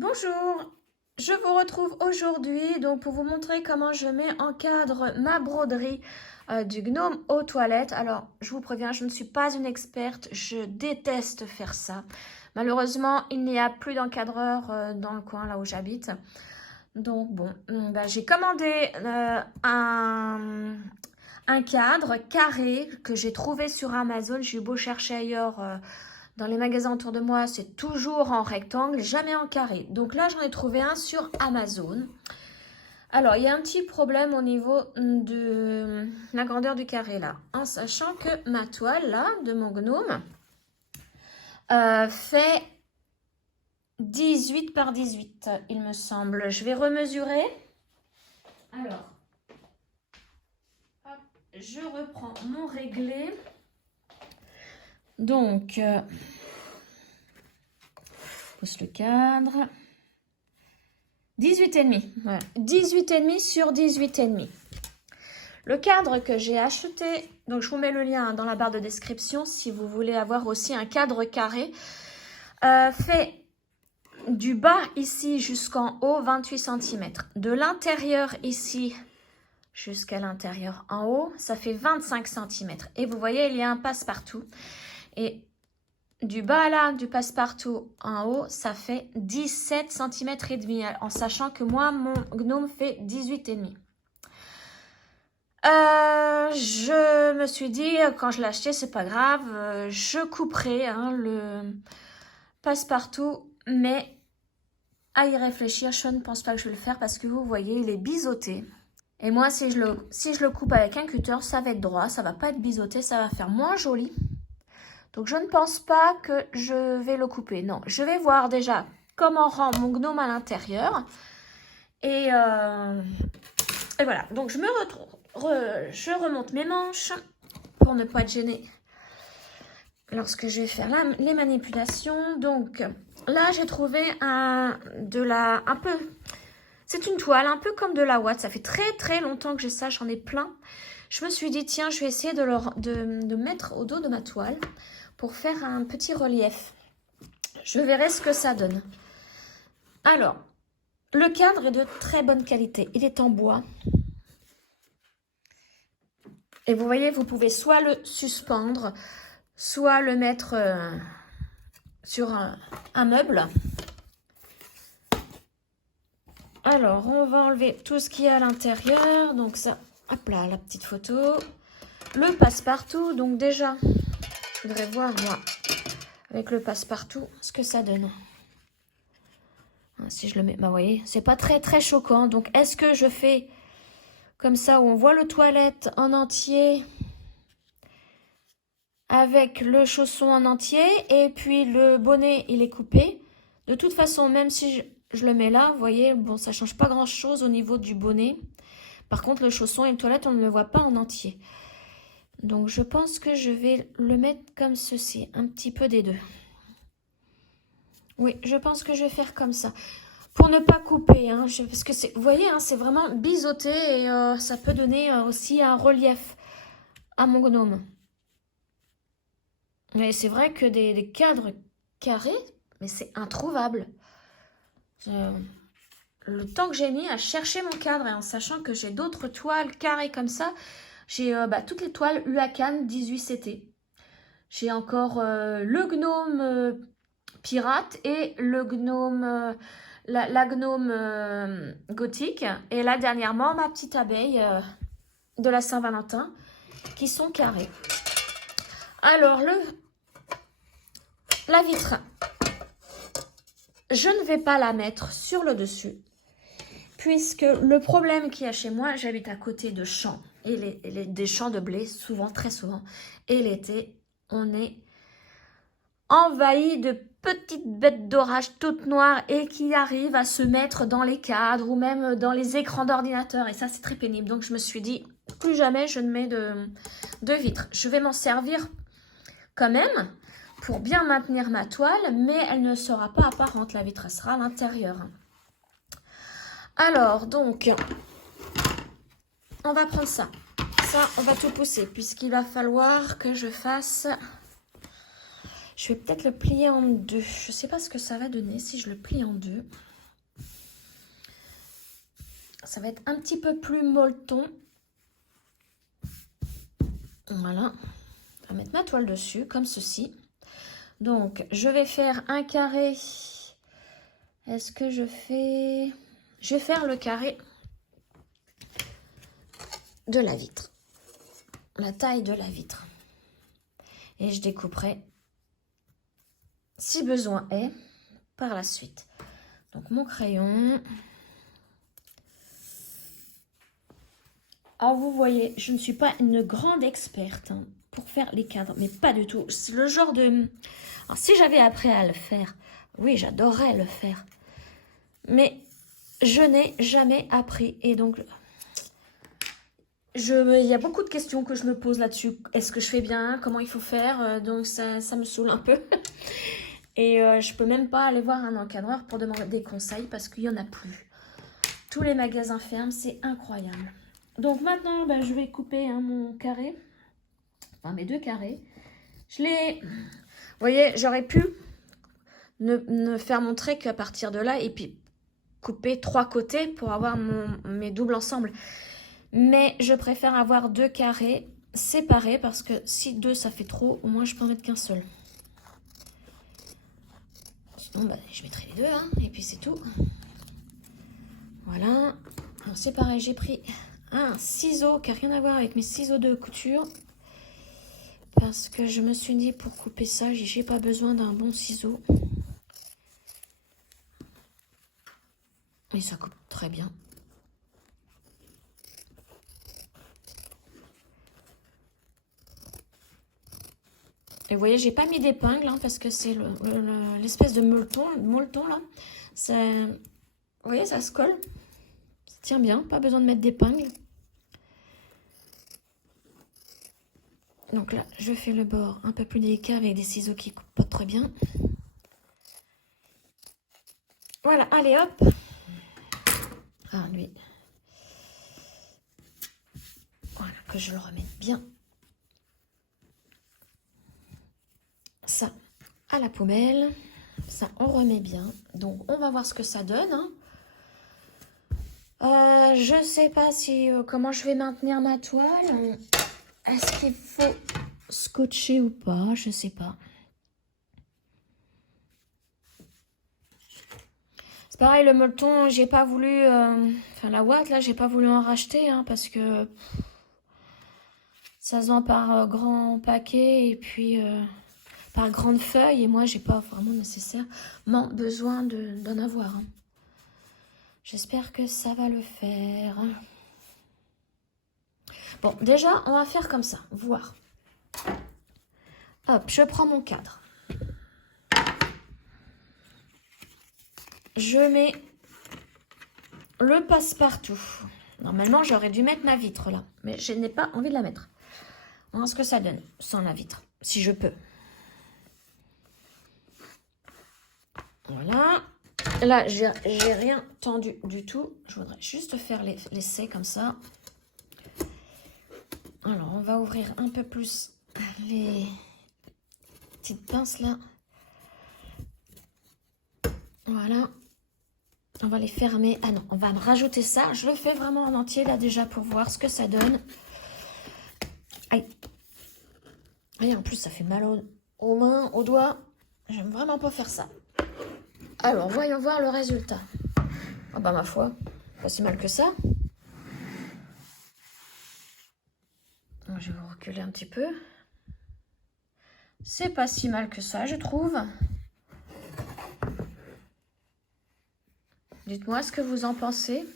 Bonjour, je vous retrouve aujourd'hui donc pour vous montrer comment je mets en cadre ma broderie du gnome aux toilettes. Alors, je vous préviens, je ne suis pas une experte, je déteste faire ça. Malheureusement, il n'y a plus d'encadreur dans le coin là où j'habite. Donc bon, j'ai commandé un cadre carré que j'ai trouvé sur Amazon. J'ai eu beau chercher ailleurs dans les magasins autour de moi, c'est toujours en rectangle, jamais en carré. Donc là, j'en ai trouvé un sur Amazon. Alors, il y a un petit problème au niveau de la grandeur du carré là, en sachant que ma toile là, de mon gnome, fait 18 par 18, il me semble. Je vais remesurer. Alors, hop, je reprends mon réglé. Donc, pousse le cadre. 18,5. Voilà. 18,5 sur 18,5. Le cadre que j'ai acheté, donc je vous mets le lien dans la barre de description si vous voulez avoir aussi un cadre carré, fait du bas ici jusqu'en haut 28 cm. De l'intérieur ici jusqu'à l'intérieur en haut, ça fait 25 cm. Et vous voyez, il y a un passe-partout. Et du bas là, du passe-partout en haut, ça fait 17 cm et demi, en sachant que moi, mon gnome fait 18,5. Je me suis dit, quand je l'ai acheté, c'est pas grave, je couperai le passe-partout, mais à y réfléchir, je ne pense pas que je vais le faire parce que vous voyez, il est biseauté. Et moi, si je le coupe avec un cutter, ça va être droit, ça va pas être biseauté, ça va faire moins joli. Donc, je ne pense pas que je vais le couper. Non, je vais voir déjà comment rend mon gnome à l'intérieur. Et voilà. Donc, je remonte mes manches pour ne pas être gênée lorsque je vais faire les manipulations. Donc, là, j'ai trouvé c'est une toile un peu comme de la ouate. Ça fait très, très longtemps que j'ai ça. J'en ai plein. Je me suis dit, tiens, je vais essayer de mettre au dos de ma toile pour faire un petit relief. Je verrai ce que ça donne. Alors, le cadre est de très bonne qualité. Il est en bois. Et vous voyez, vous pouvez soit le suspendre, soit le mettre sur un meuble. Alors, on va enlever tout ce qu'il y a à l'intérieur. Donc ça, hop là, la petite photo. Le passe-partout. Donc déjà, je voudrais voir, moi, avec le passe-partout, ce que ça donne. Si je le mets, vous voyez, c'est pas très très choquant. Donc, est-ce que je fais comme ça, où on voit le toilette en entier avec le chausson en entier et puis le bonnet, il est coupé. De toute façon, même si je le mets là, vous voyez, bon, ça change pas grand-chose au niveau du bonnet. Par contre, le chausson et le toilette, on ne le voit pas en entier. Donc, je pense que je vais le mettre comme ceci, un petit peu des deux. Oui, je pense que je vais faire comme ça. Pour ne pas couper, parce que vous voyez, c'est vraiment biseauté et ça peut donner aussi un relief à mon gnome. Mais c'est vrai que des cadres carrés, mais c'est introuvable. Le temps que j'ai mis à chercher mon cadre et en sachant que j'ai d'autres toiles carrées comme ça, j'ai toutes les toiles UACAN 18CT. J'ai encore le gnome pirate et le gnome, la gnome gothique. Et là, dernièrement, ma petite abeille de la Saint-Valentin qui sont carrées. Alors, la vitre, je ne vais pas la mettre sur le dessus. Puisque le problème qu'il y a chez moi, j'habite à côté de champs. Et des champs de blé, souvent, très souvent. Et l'été, on est envahi de petites bêtes d'orage toutes noires et qui arrivent à se mettre dans les cadres ou même dans les écrans d'ordinateur. Et ça, c'est très pénible. Donc, je me suis dit, plus jamais je ne mets de vitre. Je vais m'en servir quand même pour bien maintenir ma toile, mais elle ne sera pas apparente. La vitre, elle sera à l'intérieur. Alors, donc, on va prendre ça. Ça, on va tout pousser puisqu'il va falloir que je fasse... Je vais peut-être le plier en deux. Je sais pas ce que ça va donner si je le plie en deux. Ça va être un petit peu plus molleton. Voilà. Je vais mettre ma toile dessus, comme ceci. Donc, je vais faire un carré. Est-ce que je fais... Je vais faire le carré de la vitre. La taille de la vitre. Et je découperai, si besoin est, par la suite. Donc, mon crayon. Alors, vous voyez, je ne suis pas une grande experte hein, pour faire les cadres, mais pas du tout. C'est le genre de... Alors, si j'avais appris à le faire, oui, j'adorerais le faire. Mais je n'ai jamais appris. Et donc, il y a beaucoup de questions que je me pose là-dessus. Est-ce que je fais bien? Comment il faut faire? Donc, ça me saoule un peu. Et je peux même pas aller voir un encadreur pour demander des conseils parce qu'il n'y en a plus. Tous les magasins ferment, c'est incroyable. Donc maintenant, ben, je vais couper hein, mon carré. Enfin, mes deux carrés. Je les... Vous voyez, j'aurais pu ne faire mon trait qu'à partir de là et puis couper 3 côtés pour avoir mes doubles ensemble. Mais je préfère avoir 2 carrés séparés parce que si 2 ça fait trop, au moins je peux en mettre qu'un seul. Sinon, ben, je mettrai les 2 hein, et puis c'est tout. Voilà. Alors c'est pareil, j'ai pris un ciseau qui n'a rien à voir avec mes ciseaux de couture. Parce que je me suis dit pour couper ça, j'ai pas besoin d'un bon ciseau. Et ça coupe très bien. Et vous voyez, j'ai pas mis d'épingle hein, parce que c'est l'espèce de molleton là. Vous voyez, ça se colle. Ça tient bien, pas besoin de mettre d'épingle. Donc là, je fais le bord un peu plus délicat avec des ciseaux qui coupent pas très bien. Voilà, allez hop. Ah, lui. Voilà, que je le remette bien. Ça, à la poubelle. Ça, on remet bien. Donc, on va voir ce que ça donne. Hein. Je sais pas si comment je vais maintenir ma toile. Est-ce qu'il faut scotcher ou pas? Je sais pas. C'est pareil, le molleton, j'ai pas voulu... enfin, la ouate, là, j'ai pas voulu en racheter, hein, parce que... ça se vend par grand paquet et puis par grande feuille. Et moi, j'ai pas vraiment nécessairement besoin d'en avoir. Hein. J'espère que ça va le faire. Bon, déjà, on va faire comme ça, voir. Hop, je prends mon cadre. Je mets le passe-partout. Normalement, j'aurais dû mettre ma vitre là, mais je n'ai pas envie de la mettre. On va voir ce que ça donne sans la vitre, si je peux. Voilà. Là, j'ai rien tendu du tout. Je voudrais juste faire l'essai comme ça. Alors, on va ouvrir un peu plus les petites pinces là. Voilà. On va les fermer. Ah non, on va me rajouter ça. Je le fais vraiment en entier là déjà pour voir ce que ça donne. Aïe. Et en plus, ça fait mal aux mains, aux doigts. J'aime vraiment pas faire ça. Alors, voyons voir le résultat. Ah bah ma foi, pas si mal que ça. Je vais vous reculer un petit peu. C'est pas si mal que ça, je trouve. Dites-moi ce que vous en pensez.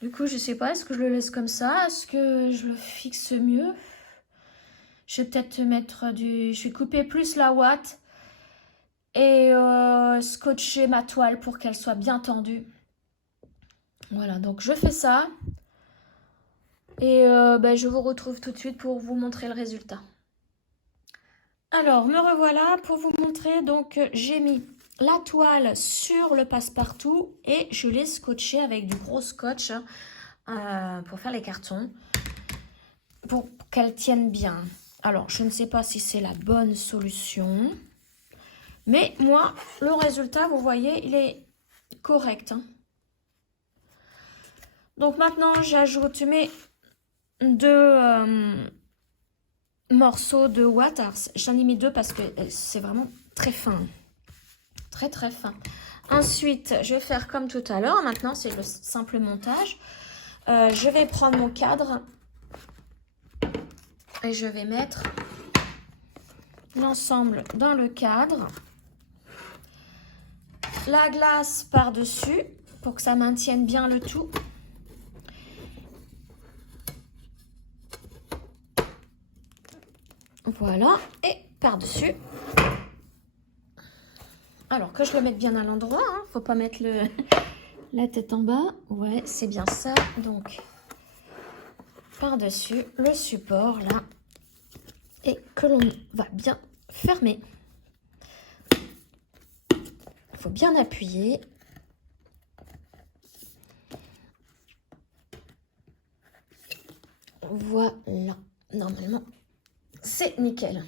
Du coup, je sais pas, est-ce que je le laisse comme ça? Est-ce que je le fixe mieux? Je vais peut-être mettre du... Je vais couper plus la ouate et scotcher ma toile pour qu'elle soit bien tendue. Voilà, donc je fais ça. Et je vous retrouve tout de suite pour vous montrer le résultat. Alors, me revoilà pour vous montrer. Donc, j'ai mis la toile sur le passe-partout et je l'ai scotché avec du gros scotch pour faire les cartons, pour qu'elle tienne bien. Alors, je ne sais pas si c'est la bonne solution. Mais moi, le résultat, vous voyez, il est correct. Hein. Donc maintenant, j'ajoute mes 2 morceaux de Waters. J'en ai mis 2 parce que c'est vraiment très fin. Très très fin. Ensuite, je vais faire comme tout à l'heure. Maintenant, c'est le simple montage. Je vais prendre mon cadre et je vais mettre l'ensemble dans le cadre. La glace par-dessus pour que ça maintienne bien le tout. Voilà, et par-dessus. Alors que je le mette bien à l'endroit, hein. Faut pas mettre la tête en bas. Ouais, c'est bien ça. Donc, par-dessus le support là. Et que l'on va bien fermer. Il faut bien appuyer. Voilà, normalement, c'est nickel.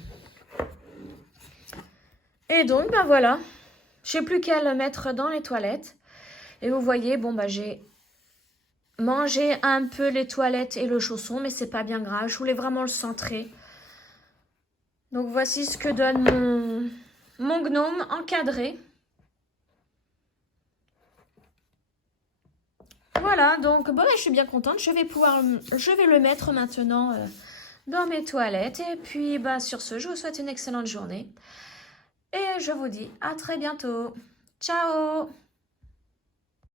Et donc, ben voilà, je n'ai plus qu'à le mettre dans les toilettes. Et vous voyez, bon, bah j'ai mangé un peu les toilettes et le chausson, mais c'est pas bien grave. Je voulais vraiment le centrer. Donc, voici ce que donne mon gnome encadré. Voilà, donc bon, je suis bien contente. Je vais le mettre maintenant dans mes toilettes. Et puis, bah, sur ce, je vous souhaite une excellente journée. Et je vous dis à très bientôt. Ciao!